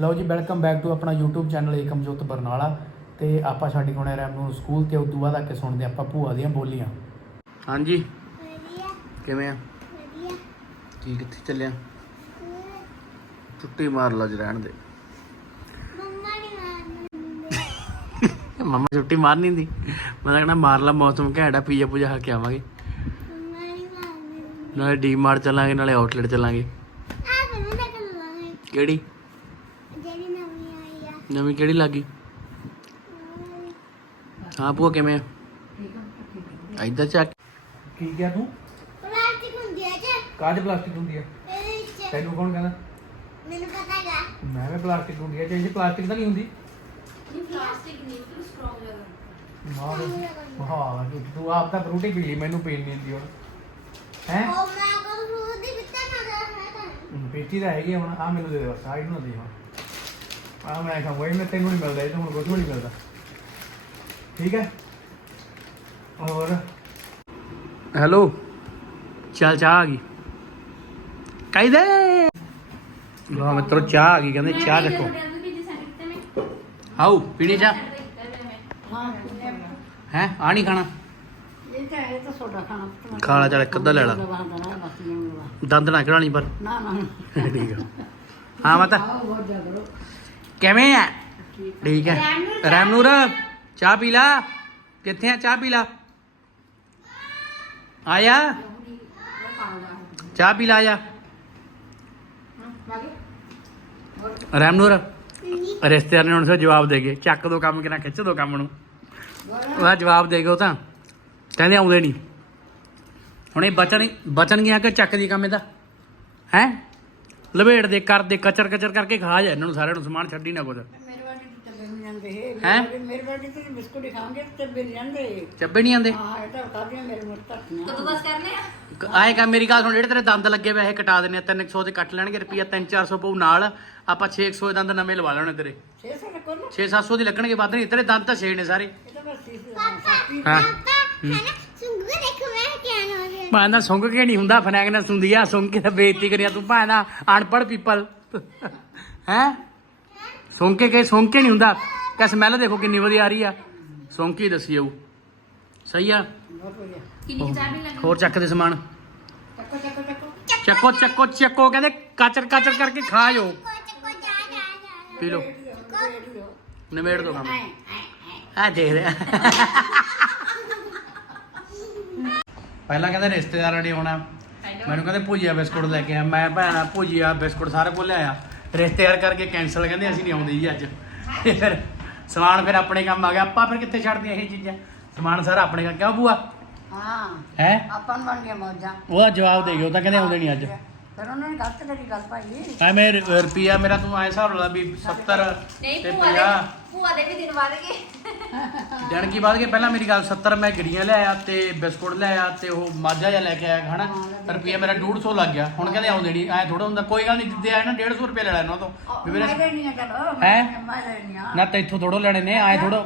ਲਓ ਜੀ welcome back to ਆਪਣਾ YouTube ਚੈਨਲ ਏਕਮਜੋਤ ਬਰਨਾਲਾ। ਤੇ ਆਪਾਂ ਛੱਡ ਕੇ ਆਉਣੇ ਰੈਮ ਨੂੰ ਸਕੂਲ ਤੇ ਉਦੋਂ ਬਾਅਦ ਆ ਕੇ ਸੁਣਦੇ ਆਪਾਂ ਭੂਆ ਦੀਆਂ ਬੋਲੀਆਂ। ਹਾਂਜੀ? ਵਧੀਆ। ਕਿਵੇਂ ਆ? ਵਧੀਆ। ਕੀ ਕਿੱਥੇ ਚੱਲਿਆ? ਛੁੱਟੀ ਮਾਰ ਲਾ ਜ ਰਹਿਣ ਦੇ। ਮੰਮਾ ਨੇ ਮਾਰਨਾ। ਮਮਾ ਛੁੱਟੀ ਮਾਰਨੀ ਦੀ ਮੈਂ ਕਹਿੰਦਾ ਮਾਰ ਲਾ ਮੌਸਮ ਘੈਂਟਾ ਪੀਜਾ ਪੂਜਾ ਖਾ ਕੇ ਆਵਾਂਗੇ। ਮੰਮਾ ਨੇ ਮਾਰਨਾ। ਨਾਲੇ ਡੀ ਮਾਰ ਚੱਲਾਂਗੇ ਨਾਲੇ ਆਊਟਲੈਟ ਚੱਲਾਂਗੇ। ਆ ਫਿਰ ਮੈਂ ਕਿਹੜੀ? ਨਵੀਂ ਕਿਹੜੀ ਲੱਗੀ ਹਾਂ ਭੂਆ ਕਿਵੇਂ ਆ? ਇੱਧਰ ਚੱਕ ਕੀ। ਕਿਹਾ ਤੂੰ? ਪਲਾਸਟਿਕ ਹੁੰਦੀ ਹੈ ਜੇ। ਕਾਜ ਪਲਾਸਟਿਕ ਹੁੰਦੀ ਆ? ਇਹਦੇ ਵਿੱਚ। ਤੈਨੂੰ ਕੌਣ ਕਹਿੰਦਾ? ਮੈਨੂੰ ਪਤਾ ਹੈਗਾ ਮੈਂ ਵੀ ਪਲਾਸਟਿਕ ਹੁੰਦੀ ਆ ਜੇ ਪਲਾਸਟਿਕ ਤਾਂ ਨਹੀਂ ਹੁੰਦੀ। ਪਲਾਸਟਿਕ ਨਹੀਂ ਤੂੰ ਸਟਰੋਂਗ ਲੱਗਦਾ ਮਾਰ ਹਾਂ ਕਿ ਤੂੰ। ਆਪ ਤਾਂ ਫਰੂਟੀ ਪੀ ਲਈ ਮੈਨੂੰ ਪੀਣ ਨਹੀਂ ਦਿੰਦੀ ਹੁਣ। ਹੈ? ਉਹ ਮੈਂ ਕੋਲ ਫਰੂਟ ਬਿੱਤਾ ਨਾ ਹੈ ਤਾਂ ਪੀਤੀ ਤਾਂ ਹੈਗੀ ਆ ਹੁਣ ਆ ਮੈਨੂੰ ਦੇ ਦੇ ਬਸ ਆਹ ਇਹਨੂੰ ਦੇ ਹੁਣ ਆ ਮੈਂ ਖਾਵਾਂ ਇਹ ਮੈਂ ਤੈਨੂੰ ਨਹੀਂ ਮਿਲਦਾ ਇਹ ਤਾਂ ਹੁਣ ਕੁਝ ਵੀ ਨਹੀਂ ਮਿਲਦਾ। ਠੀਕ ਹੈ? ਔਰ ਹੈਲੋ? ਚੱਲ ਚਾਹ ਆ ਗਈ। ਕਾਇਦੇ ਲੋ ਮਿੱਤਰੋ ਚਾਹ ਆ ਗਈ ਕਹਿੰਦੇ ਚਾਹ ਦੇਖੋ। ਆਓ ਪੀਣੀ ਚਾਹ। ਹੈ ਆ। ਨਹੀਂ ਖਾਣਾ? ਇਹ ਤਾਂ ਇਹ ਤਾਂ ਸੋਡਾ ਖਾਣਾ। ਖਾ ਲਾ ਚੱਲ ਇੱਕ ਅੱਧਾ ਲੈ ਲਾ। ਦੰਦ ਨਾ ਕਢਾਣੀ ਪਰ। ਨਾ ਨਾ ਠੀਕ ਆ। ਹਾਂ ਮਾਤਾ। ਕਿਵੇਂ ਆ। ਠੀਕ ਹੈ ਰੈਮਨੂਰ ਚਾਹ ਪੀ ਲਾ। ਕਿੱਥੇ ਆ ਚਾਹ ਪੀ ਲਾ। ਆਇਆ? ਚਾਹ ਪੀ ਲਾ ਆ ਰੈਮਨੂਰ ਰਿਸ਼ਤੇਦਾਰ ਨੇ ਹੁਣ ਸੇ ਜਵਾਬ ਦੇ ਗਏ। ਚੱਕ ਦੋ ਕੰਮ ਕਿਨਾ ਖਿੱਚ ਦੋ ਕੰਮ ਨੂੰ। ਉਹਦਾ ਜਵਾਬ ਦੇ ਗਏ ਉਹ ਤਾਂ। ਕਹਿੰਦੇ ਆਉਂਦੇ ਨਹੀਂ ਹੁਣ ਇਹ ਬਚਣ ਬਚਣ ਗਿਆ ਕਿ ਚੱਕ ਦੀ ਕੰਮ ਇਹਦਾ? ਹੈ? ਲਵੇੜ ਦੇ ਕਰ ਦੇ ਕਚਰ ਕਚਰ ਕਰਕੇ ਖਾ ਜਾ ਇਹਨਾਂ ਨੂੰ ਸਾਰਿਆਂ ਨੂੰ ਸਮਾਨ ਛੱਡੀ ਨਾ ਕੁਝ ਮੇਰੇ ਵਾਲੀ ਤੇ ਚੱਲੇ ਨਹੀਂ ਜਾਂਦੇ ਇਹ ਹੈਂ? ਮੇਰੇ- ਮੇਰੇ ਵਾਲੀ ਤੇ ਬਿਸਕੁਟ ਹੀ ਖਾਂਗੇ ਤੇ ਬਿਲ ਜਾਂਦੇ ਚੱਬੇ ਨਹੀਂ ਆਂਦੇ ਹਾਂ ਇਹ ਤਾਂ ਬਤਾ ਦਿਆਂ ਮੇਰੇ ਮੁੱਠ ਤੱਕ ਨਾ ਕਦੋਂ ਬਸ ਕਰਨੇ ਆ? ਆਏਗਾ ਮੇਰੀ ਗੱਲ ਸੁਣ ਜਿਹੜੇ ਤੇਰੇ ਦੰਦ ਲੱਗੇ ਵੇ ਇਹ ਕਟਾ ਦਿੰਨੇ ਆ 300 ਦੇ ਕੱਟ ਲੈਣਗੇ ਰੁਪਈਆ 3-400 ਪਊ ਨਾਲ। ਆਪਾਂ 600 ਦੇ ਦੰਦ ਨਵੇਂ ਲਵਾ ਲੈਣੇ ਤੇਰੇ। 600 ਦੇ ਕੋਲ? 6-700 ਦੀ ਲੱਗਣਗੇ ਵੱਧ ਨਹੀਂ ਤੇਰੇ ਦੰਦ ਤਾਂ ਛੇ ਨੇ ਸਾਰੇ। ਇਹ ਤਾਂ ਬਸ ਇਸ ਸਸਤੀ ਹਾਂ। ਪਾਪਾ ਮੈਂ ਨਾ ਸੁੰਘ ਕੇ ਨਹੀਂ ਹੁੰਦਾ ਫਨੈਕ ਨਾ ਸੁੰਦੀ ਆ ਸੁੰਘ ਕੇ ਤਾਂ ਬੇਇੱਜ਼ਤੀ ਕਰਿਆ ਤੂੰ ਭਾਣਾ ਅਨਪੜ ਪੀਪਲ। ਹੈ? ਸੁੰਘ ਕੇ ਕੇ ਸੁੰਘ ਕੇ ਨਹੀਂ ਹੁੰਦਾ। ਕਿ ਸਮੈਲ ਦੇਖੋ ਕਿੰਨੀ ਵਧੀਆ ਆ ਰਹੀ ਆ। ਸੁੰਘ ਕੇ ਦੱਸੀ ਆਊ ਸਹੀ ਆ? ਕਿੰਨੀ ਚਾਹ ਵੀ ਹੋਰ ਚੱਕ ਦੇ ਸਮਾਨ। ਚੱਕੋ ਚੱਕੋ ਚੱਕੋ। ਚੱਕੋ ਚੱਕੋ ਚੱਕੋ ਕਹਿੰਦੇ ਕਾਚਰ ਕਾਚਰ ਕਰਕੇ ਖਾ ਜਾਓ। ਜਾ ਪੀ ਲਓ। ਨਿਮੇੜ ਦੋ ਕੰਮ ਆ ਦੇਖ ਰਿਹਾ ਪਹਿਲਾਂ ਕਹਿੰਦੇ ਰਿਸ਼ਤੇਦਾਰਾਂ ਨੇ ਆਉਣਾ। ਮੈਨੂੰ ਕਹਿੰਦੇ ਭੁਜੀਆ ਬਿਸਕੁਟ ਲੈ ਕੇ ਆ। ਮੈਂ ਭੈਣਾ ਭੁਜੀਆ ਬਿਸਕੁਟ ਸਾਰੇ ਕੋਲ ਲਿਆਇਆ ਰਿਸ਼ਤੇਦਾਰ ਕਰਕੇ ਕੈਨਸਲ ਕਹਿੰਦੇ ਅਸੀਂ ਨਹੀਂ ਆਉਂਦੇ ਜੀ ਅੱਜ। ਤੇ ਫਿਰ ਸਮਾਨ ਫਿਰ ਆਪਣੇ ਕੰਮ ਆ ਗਿਆ। ਆਪਾਂ ਫਿਰ ਕਿੱਥੇ ਛੱਡਦੀਆਂ ਇਹ ਚੀਜ਼ਾਂ? ਸਮਾਨ ਸਾਰਾ ਆਪਣੇ ਕੰਮ ਕਿਉਂ ਬੂਆ ਹਾਂ। ਹੈ? ਆਪਾਂ ਨੂੰ ਬਣ ਗਿਆ ਮੌਜਾਂ ਉਹਦਾ ਜਵਾਬ ਦੇ ਗਿਆ ਉਹ ਤਾਂ ਕਹਿੰਦੇ ਆਉਂਦੇ ਨਹੀਂ ਅੱਜ। ਫਿਰ ਉਹਨਾਂ ਨੇ ਗਲਤ ਕਰੀ ਗੱਲ ਭਾਈ ਐ ਮੈਂ ਰੁਪਿਆ ਮੇਰਾ ਤੂੰ ਐ ਹਿਸਾਬ ਲਾ ਵੀ 70 ਨਹੀਂ ਤੇ ਭੂਆ ਦੇ 50 ਭੂਆ ਦੇ ਵੀ ਦਿਨ ਵੱਧ ਗਏ। ਦਿਨ ਕੀ ਬਾਅਦ ਕੇ ਪਹਿਲਾਂ ਮੇਰੀ ਗੱਲ 70 ਮੈਂ ਗਿਰੀਆਂ ਲਿਆਇਆ ਤੇ ਬਿਸਕੁਟ ਲਿਆਇਆ ਤੇ ਉਹ ਮਾਝਾ ਜਿਹਾ ਲੈ ਕੇ ਆਇਆ ਹਨਾ ਰੁਪਿਆ ਮੇਰਾ 150 ਲੱਗ ਗਿਆ। ਹੁਣ ਕਹਿੰਦੇ ਆਉਂਦੇ ਨਹੀਂ ਐ ਥੋੜਾ ਹੁੰਦਾ ਕੋਈ ਗੱਲ ਨਹੀਂ ਜਿੱਦੇ ਆਏ ਨਾ 150 ਰੁਪਏ ਲੈ ਲੈਣਾ ਉਹਨਾਂ ਤੋਂ ਵੀ ਮੈਂ ਮੇਰੇ ਹੈਂ? ਨਾ ਤੈਥੋਂ ਥੋੜੋ ਲੈਣੇ ਨੇ ਐ ਥੋੜੋ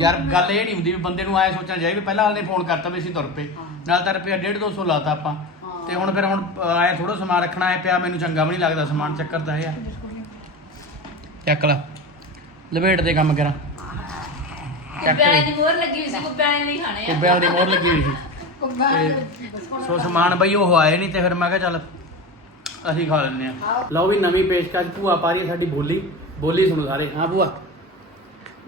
ਯਾਰ ਗੱਲ ਇਹ ਨਹੀਂ ਹੁੰਦੀ ਵੀ ਬੰਦੇ ਨੂੰ ਐ ਸੋਚਣਾ ਚਾਹੀਦਾ ਵੀ ਪਹਿਲਾਂ ਵਾਲੇ ਫੋਨ ਕਰਤਾ ਵੀ ਅਸੀਂ ਤੁਰ ਪਏ। ਨਾਲ ਤਾਂ ਰੁਪਿਆ 150 200 ਲਾਤਾ ਆਪਾਂ। ਤੇ ਹੁਣ ਫਿਰ ਹੁਣ ਐ ਥੋੜਾ ਸਮਾਨ ਰੱਖਣਾ ਐ ਪਿਆ ਮੈਨੂੰ ਚੰਗਾ ਵੀ ਨਹੀਂ ਲੱਗਦਾ ਸਮਾਨ ਚੱਕਰ ਦਾ ਇਹ ਆ। ਚੱਕ ਲਾ। ਲਪੇਟ ਦੇ ਕੰਮ ਕਰਾਂ। ਕੁੱਬਿਆਂ ਦੀ ਮੋਹਰ ਲੱਗੀ ਹੋਈ ਸੀ ਕੁੱਬਿਆਂ ਨੇ ਨਹੀਂ ਖਾਣੇ ਆ। ਕੁੱਬਿਆਂ ਦੀ ਮੋਹਰ ਲੱਗੀ ਹੋਈ ਸੀ। ਕੁੱਬਾ ਸੋ। ਸਮਾਨ ਬਈ ਉਹ ਆਏ ਨਹੀਂ ਤੇ ਫਿਰ ਮੈਂ ਕਿਹਾ ਚੱਲ ਅਸੀਂ ਖਾ ਲੈਂਦੇ ਆ ਲਓ ਵੀ ਨਵੀਂ ਪੇਸ਼ਕਸ਼ ਭੂਆ ਪਾ ਰਹੀ ਹੈ ਸਾਡੀ ਬੋਲੀ। ਬੋਲੀ ਸੁਣੋ ਸਾਰੇ। ਹਾਂ ਭੂਆ।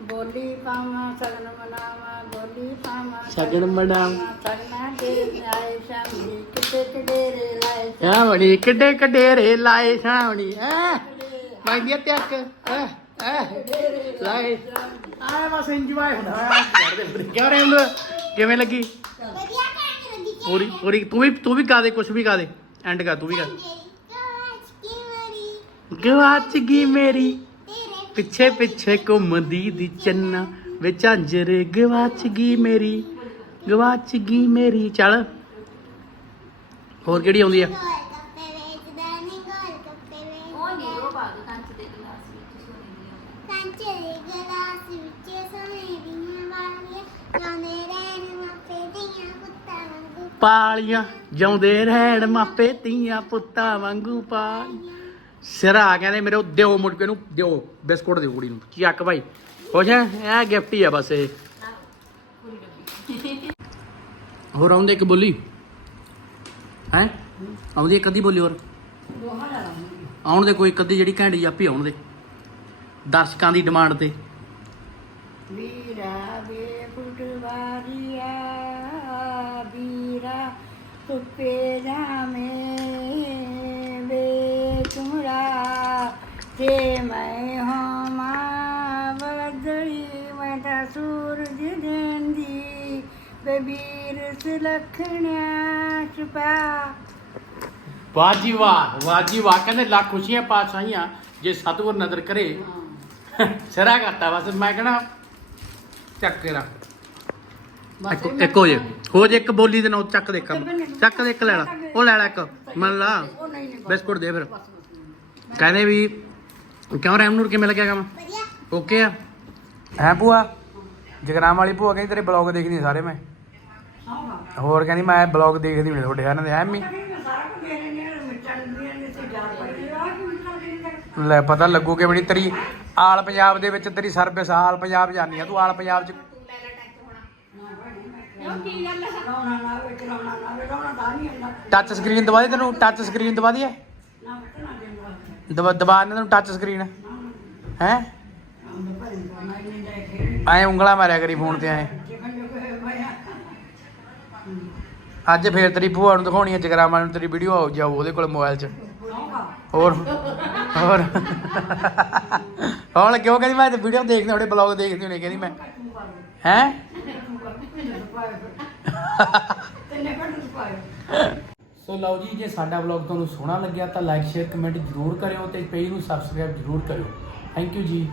ਬੋਲੀ ਪਾਵਾਂ ਸਗਨ ਮਨਾਵਾਂ ਬੋਲੀ ਪਾਵਾਂ ਸ਼ਗਨ ਮਨਾਵਾਂ। ਸਗਨਾ ਦੇ ਆਏ ਸ਼ਾਮੀ ਕਿਤੇ ਕਿਡੇਰੇ ਲਾਏ ਆ ਬੜੀ ਕਿੱਡੇ ਕਡੇਰੇ ਲਾਏ ਸਾਵਣੀ ਐ ਮੰਗਿਆ ਤਿਆਕ ਐ ਐ ਲਾਏ। ਆ ਬਸ ਇੰਜੋਏ ਹੁੰਦਾ। ਆ ਕਿਉਂ ਰਹੇ ਹੁੰਦੇ। ਕਿਵੇਂ ਲੱਗੀ ਵਧੀਆ ਕਹਿਣ ਲੱਗੀ? ਕਿ ਪੂਰੀ ਪੂਰੀ। ਤੂੰ ਵੀ ਤੂੰ ਵੀ ਗਾ ਦੇ ਕੁਝ ਵੀ ਗਾ ਦੇ। ਐਂਡ ਕਰ ਤੂੰ ਵੀ ਗਾ ਕਾਚ ਕੀ ਮਰੀ ਗਵਾਚ ਗਈ ਮੇਰੀ। ਤੇਰੇ ਪਿੱਛੇ ਪਿੱਛੇ ਘੁੰਮਦੀ ਦੀ ਚੰਨਾ ਵਿੱਚ ਝਾਂਜਰ ਗਵਾਚ ਗਈ ਮੇਰੀ ਗਵਾਚ ਗਈ ਮੇਰੀ। ਚੱਲ। ਹੋਰ ਕਿਹੜੀ ਆਉਂਦੀ ਆ ਗੋਲ ਕੱਪੇ ਵੇਚਦਾ ਨਹੀਂ ਗੋਲ ਕੱਪੇ ਉਹ ਨਹੀਂ ਵੇਚਦਾ ਉਹ ਪਾ ਦੋ ਕੰਚ ਦੇ ਗਲਾਸ ਵਿੱਚ ਸੋਨੇ ਦੀਆਂ ਕੰਚੇ ਗਲਾਸ ਵਿੱਚ ਸੋਨੇ ਵਾਲੀਆਂ ਜਾਂਦੇ ਰਹਿਣ ਮਾਪੇ ਦੀਆਂ ਪੁੱਤਾਂ ਵਾਂਗੂ ਪਾਲੀਆਂ ਜਾਉਂਦੇ ਰਹਿਣ, ਮਾਪੇ ਧੀਆਂ ਪੁੱਤਾਂ ਵਾਂਗੂ ਪਾਲ। ਸਿਰਾ ਕਹਿੰਦੇ ਮੇਰੇ ਦਿਓ ਮੁੜ ਨੂੰ ਦਿਓ, ਬਿਸਕੁਟ ਦਿਓ ਕੁੜੀ ਨੂੰ, ਚੱਕ ਭਾਈ। ਖੁਸ਼ ਹੈ? ਇਹ ਗਿਫਟ ਹੀ ਆ ਬਸ ਇਹ। ਹੋਰ ਆਉਂਦੇ ਇੱਕ ਬੋਲੀ? ਹੈ? ਆਉਂਦੀ ਇੱਕ ਅੱਧੀ ਬੋਲੀ ਹੋਰ? ਆਉਣ ਦੇ ਕੋਈ ਇੱਕ ਅੱਧੀ ਜਿਹੜੀ ਘੈਂਟ ਜਾਪੀ ਆਉਣ ਦੇ। ਦਰਸ਼ਕਾਂ ਦੀ ਡਿਮਾਂਡ ਤੇ। ਵੀਰਾ ਵੇ ਪੁੱਟਵਾਰੀਆ ਵੀਰਾ ਸੁਪੇ ਜਾਮੇ ਵੇ ਤੁਮਰਾ ਤੇ ਮੈਂ ਹਾਂ ਮਾਂ ਬਦਲੀ ਮੈਂ ਤਾਂ ਸੂਰਜ ਦੇਂਦੀ। ਵੀਰ ਸੁਲਖਣਿਆ ਛੁਪਾ। ਵਾਹ ਜੀ ਵਾਹ ਵਾਹ ਜੀ ਵਾਹ। ਕਹਿੰਦੇ ਲੱਖ ਖੁਸ਼ੀਆਂ ਪਾਤਸ਼ਾਹੀਆਂ ਜੇ ਸਤਿਗੁਰ ਨਜ਼ਰ ਕਰੇ ਸਿਰਾ ਕਰਤਾ ਬਸ ਮੈਂ ਕਹਣਾ ਚੱਕ ਕੇ ਰੱਖ। ਇੱਕ ਇੱਕ ਹੋ ਜੇ ਹੋ ਜੇ ਇੱਕ ਬੋਲੀ ਦੇ ਨਾਲ ਚੱਕ ਦੇ ਕੰਮ ਚੱਕ ਦੇ ਇੱਕ ਲੈ ਲਾ। ਉਹ ਲੈ ਲੈ ਇੱਕ ਮੰਨ ਲਾ। ਉਹ ਨਹੀਂ ਨਹੀਂ ਬਿਸਕੁਟ ਦੇ ਫਿਰ। ਕਹਿੰਦੇ ਵੀ ਕਿਉਂ ਰੈਮਨੂਰ ਕਿਵੇਂ ਲੱਗਿਆ ਕੰਮ? ਓਕੇ ਆ। ਹੈ ਭੂਆ? ਜਗਰਾਮ ਵਾਲੀ ਭੂਆ ਕਹਿੰਦੀ ਤੇਰੇ ਬਲੌਗ ਦੇਖਦੀ ਆ ਸਾਰੇ ਮੈਂ। ਹੋਰ ਕਹਿੰਦੀ ਮੈਂ ਬਲੌਗ ਦੇਖਦੀ ਮੈਂ ਤੁਹਾਡੇ ਸਾਰਿਆਂ ਦੇ ਐ ਮੀ ਸਾਰਾ ਕੁਝ ਦੇ ਰਹੇ ਨੇ ਮਿਰਚਾਂ ਦੀਆਂ ਨੇ ਤੇ ਜਾਰ ਪਈ ਆ ਕਿ ਮਿਰਚਾਂ ਦੇ ਲੈ ਪਤਾ ਲੱਗੂ ਕਿ ਬਣੀ ਤੇਰੀ ਆਲ ਪੰਜਾਬ ਦੇ ਵਿੱਚ ਤੇਰੀ ਸਰਵਿਸ ਆਲ ਪੰਜਾਬ ਜਾਨੀ ਆ, ਤੂੰ ਆਲ ਪੰਜਾਬ ਚ ਟੱਚ ਸਕਰੀਨ ਦਵਾ ਦੇ ਤੈਨੂੰ ਟੱਚ ਸਕਰੀਨ ਦਵਾ ਦੀ ਨਾ ਦਵਾ ਦਵਾ ਦੇ ਤੈਨੂੰ ਟੱਚ ਸਕਰੀਨ ਹੈ? ਅੰਦਰ ਭਾਈ ਐ ਉਂਗਲਾ ਮਾਰਿਆ ਕਰੀ ਫੋਨ ਤੇ ਐ। ਅੱਜ ਫੇਰ ਤੇਰੀ ਭੂਆ ਨੂੰ ਦਿਖਾਉਣੀ ਹੈ ਜਗਰਾਮਾ ਨੂੰ, ਤੇਰੀ ਵੀਡੀਓ ਆਉ ਜਾਓ ਉਹਦੇ ਕੋਲ ਮੋਬਾਈਲ 'ਚ। ਹੋਰ? ਹੋਰ? ਹੁਣ ਕਿਉਂ ਕਹਿੰਦੀ ਮੈਂ ਤੇ ਵੀਡੀਓ ਦੇਖਦੇ ਤੁਹਾਡੇ ਬਲੌਗ ਦੇਖਦੀ ਹੁਣੇ ਕਹਿੰਦੀ ਮੈਂ। ਹੈ? ਸੋ ਲਓ ਜੀ, ਜੇ ਸਾਡਾ ਵਲੌਗ ਤੁਹਾਨੂੰ ਸੋਹਣਾ ਲੱਗਿਆ ਤਾਂ ਲਾਈਕ ਸ਼ੇਅਰ ਕਮੈਂਟ ਜ਼ਰੂਰ ਕਰਿਓ ਤੇ ਪੇਜ ਨੂੰ ਸਬਸਕ੍ਰਾਈਬ ਜ਼ਰੂਰ ਕਰਿਓ। ਥੈਂਕ ਯੂ ਜੀ।